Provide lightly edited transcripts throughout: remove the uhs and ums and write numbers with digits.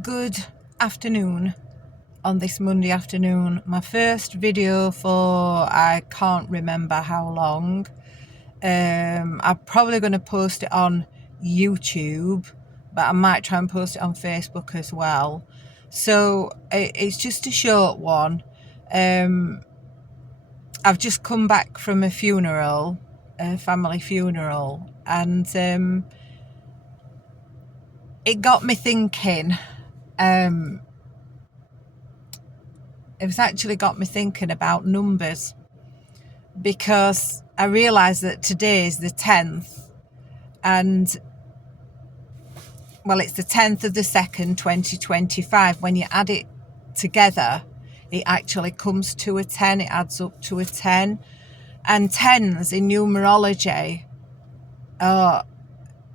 Good afternoon on this Monday afternoon. My first video for I can't remember how long. I'm probably going to post it on YouTube, but I might try and post it on Facebook as well. So it's just a short one. I've just come back from a funeral, a family funeral, and it got me thinking. It's actually got me thinking about numbers, because I realised that today is the 10th, and well, it's the 10th of the 2nd, 2025. When you add it together, it actually comes to a 10. It adds up to a 10. And 10s in numerology are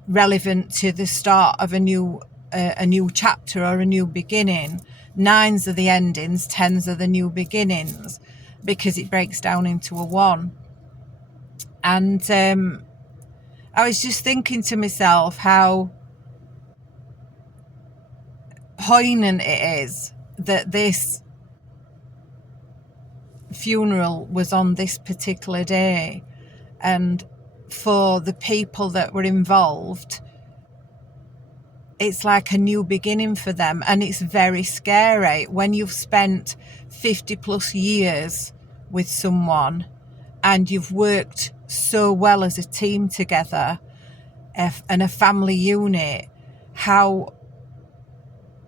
relevant to the start of a new chapter or a new beginning. 9s are the endings, 10s are the new beginnings, because it breaks down into a 1. And I was just thinking to myself how poignant it is that this funeral was on this particular day, and for the people that were involved, it's like a new beginning for them. And it's very scary when you've spent 50 plus years with someone and you've worked so well as a team together and a family unit, how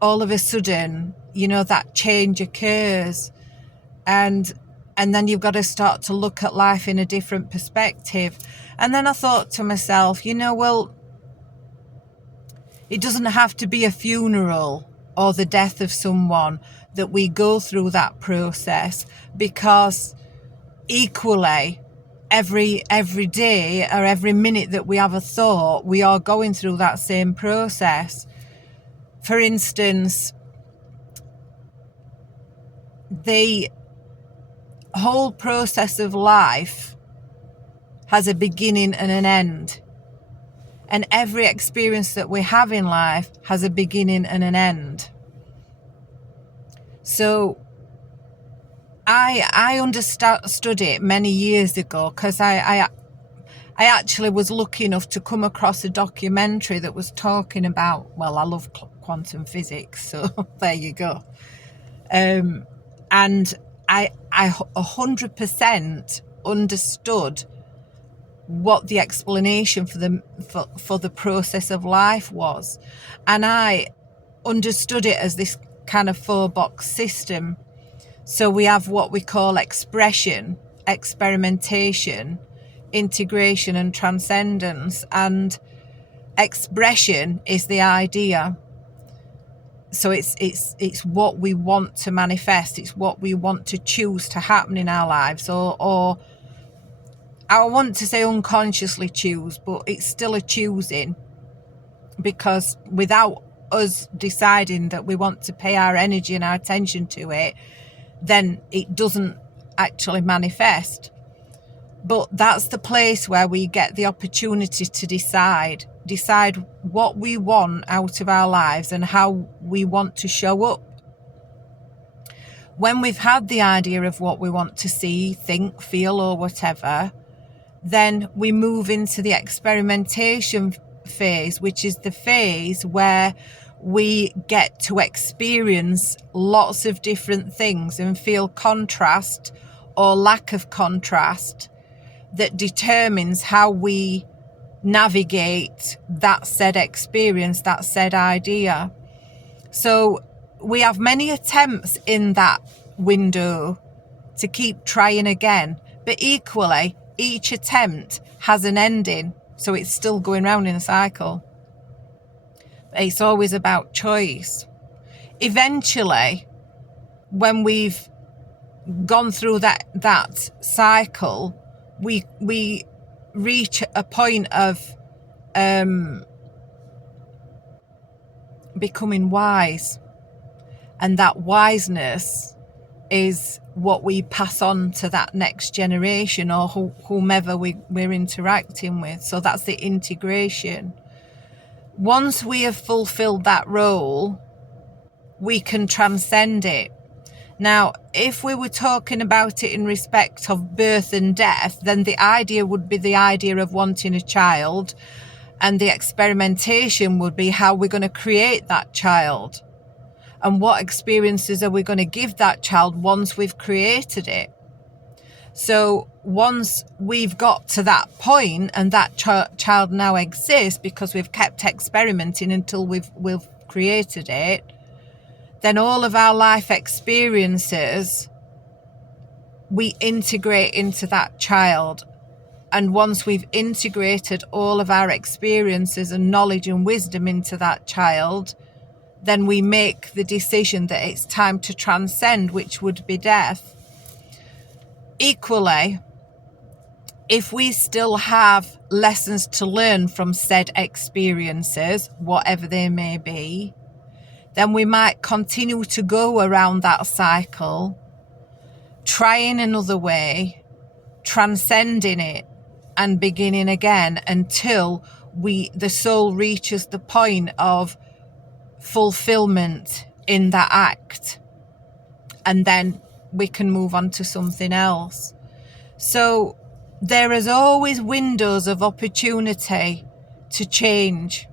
all of a sudden, that change occurs, and then you've got to start to look at life in a different perspective. And then I thought to myself, well, it doesn't have to be a funeral or the death of someone that we go through that process, because equally every day or every minute that we have a thought, we are going through that same process. For instance, the whole process of life has a beginning and an end. And every experience that we have in life has a beginning and an end. So I understood it many years ago, because I actually was lucky enough to come across a documentary that was talking about, well, I love quantum physics, so there you go. And I 100% understood what the explanation for the process of life was. And I understood it as this kind of 4-box system. So we have what we call expression, experimentation, integration, and transcendence. And expression is the idea. So it's what we want to manifest. It's what we want to choose to happen in our lives, or I want to say unconsciously choose, but it's still a choosing, because without us deciding that we want to pay our energy and our attention to it, then it doesn't actually manifest. But that's the place where we get the opportunity to decide what we want out of our lives and how we want to show up. When we've had the idea of what we want to see, think, feel, or whatever, then we move into the experimentation phase, which is the phase where we get to experience lots of different things and feel contrast or lack of contrast that determines how we navigate that said experience, that said idea. So we have many attempts in that window to keep trying again, but equally each attempt has an ending, so it's still going round in a cycle. It's always about choice. Eventually, when we've gone through that cycle, we reach a point of becoming wise, and that wiseness is what we pass on to that next generation, or whomever we're interacting with. So that's the integration. Once we have fulfilled that role, we can transcend it. Now, if we were talking about it in respect of birth and death, then the idea would be the idea of wanting a child, and the experimentation would be how we're going to create that child and what experiences are we going to give that child once we've created it. So once we've got to that point and that child now exists because we've kept experimenting until we've created it, then all of our life experiences we integrate into that child. And once we've integrated all of our experiences and knowledge and wisdom into that child, then we make the decision that it's time to transcend, which would be death. Equally, if we still have lessons to learn from said experiences, whatever they may be, then we might continue to go around that cycle, trying another way, transcending it, and beginning again until the soul reaches the point of fulfillment in that act, and then we can move on to something else. So there is always windows of opportunity to change,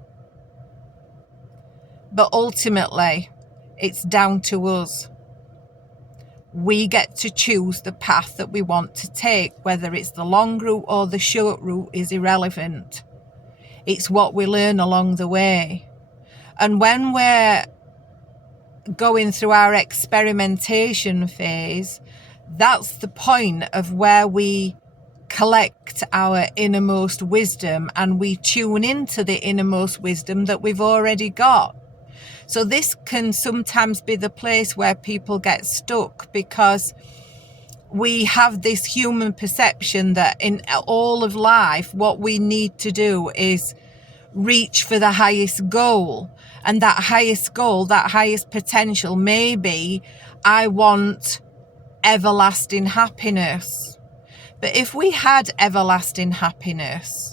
but ultimately it's down to us. We get to choose the path that we want to take. Whether it's the long route or the short route is irrelevant. It's what we learn along the way. And when we're going through our experimentation phase, that's the point of where we collect our innermost wisdom and we tune into the innermost wisdom that we've already got. So this can sometimes be the place where people get stuck, because we have this human perception that in all of life, what we need to do is reach for the highest goal. And that highest goal, that highest potential, maybe I want everlasting happiness. But if we had everlasting happiness,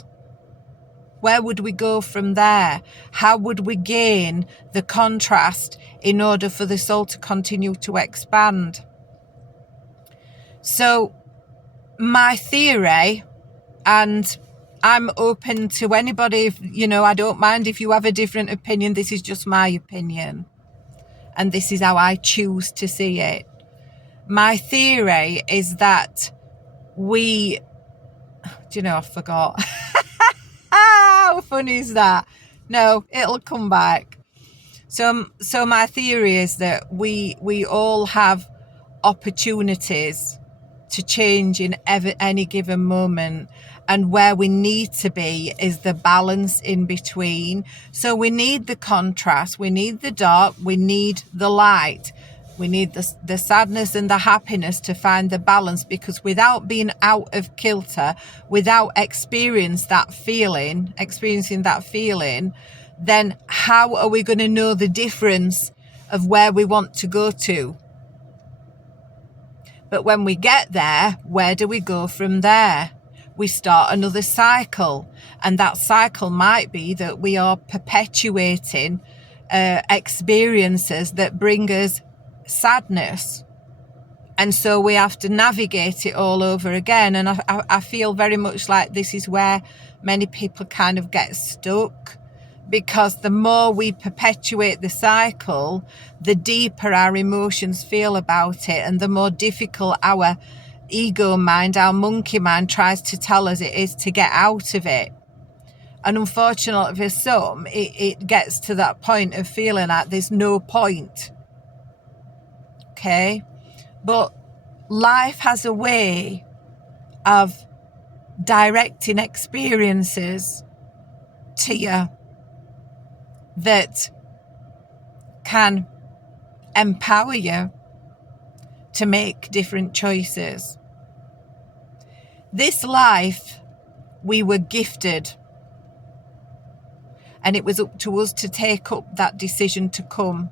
where would we go from there? How would we gain the contrast in order for the soul to continue to expand? So my theory, and I'm open to anybody, I don't mind if you have a different opinion. This is just my opinion. And this is how I choose to see it. My theory is that I forgot. How funny is that? No, it'll come back. So my theory is that we all have opportunities to change in any given moment, and where we need to be is the balance in between. So we need the contrast, we need the dark, we need the light, we need the sadness and the happiness to find the balance, because without being out of kilter, without experiencing that feeling, then how are we going to know the difference of where we want to go to? But when we get there, where do we go from there? We start another cycle, and that cycle might be that we are perpetuating experiences that bring us sadness, and so we have to navigate it all over again. And I feel very much like this is where many people kind of get stuck, because the more we perpetuate the cycle, the deeper our emotions feel about it, and the more difficult our ego mind, our monkey mind, tries to tell us it is to get out of it. And unfortunately for some, it gets to that point of feeling like there's no point. Okay? But life has a way of directing experiences to you that can empower you to make different choices. This life we were gifted, and it was up to us to take up that decision to come.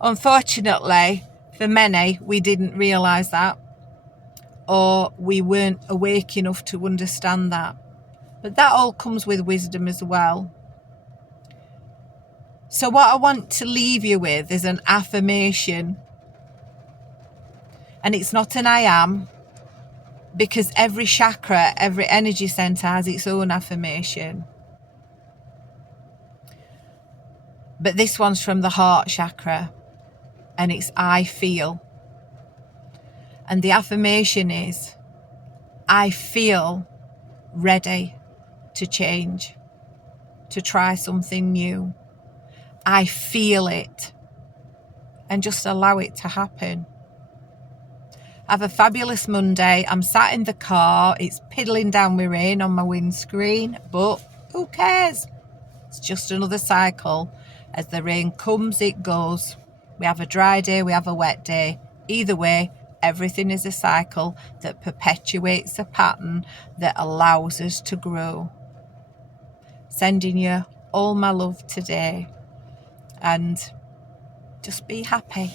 Unfortunately, for many, we didn't realise that, or we weren't awake enough to understand that. But that all comes with wisdom as well. So what I want to leave you with is an affirmation. And it's not an I am, because every chakra, every energy center has its own affirmation. But this one's from the heart chakra, and it's I feel. And the affirmation is, I feel ready to change, to try something new. I feel it, and just allow it to happen. Have a fabulous Monday. I'm sat in the car. It's piddling down with rain on my windscreen, but who cares? It's just another cycle. As the rain comes, it goes. We have a dry day, we have a wet day. Either way, everything is a cycle that perpetuates a pattern that allows us to grow. Sending you all my love today, and just be happy.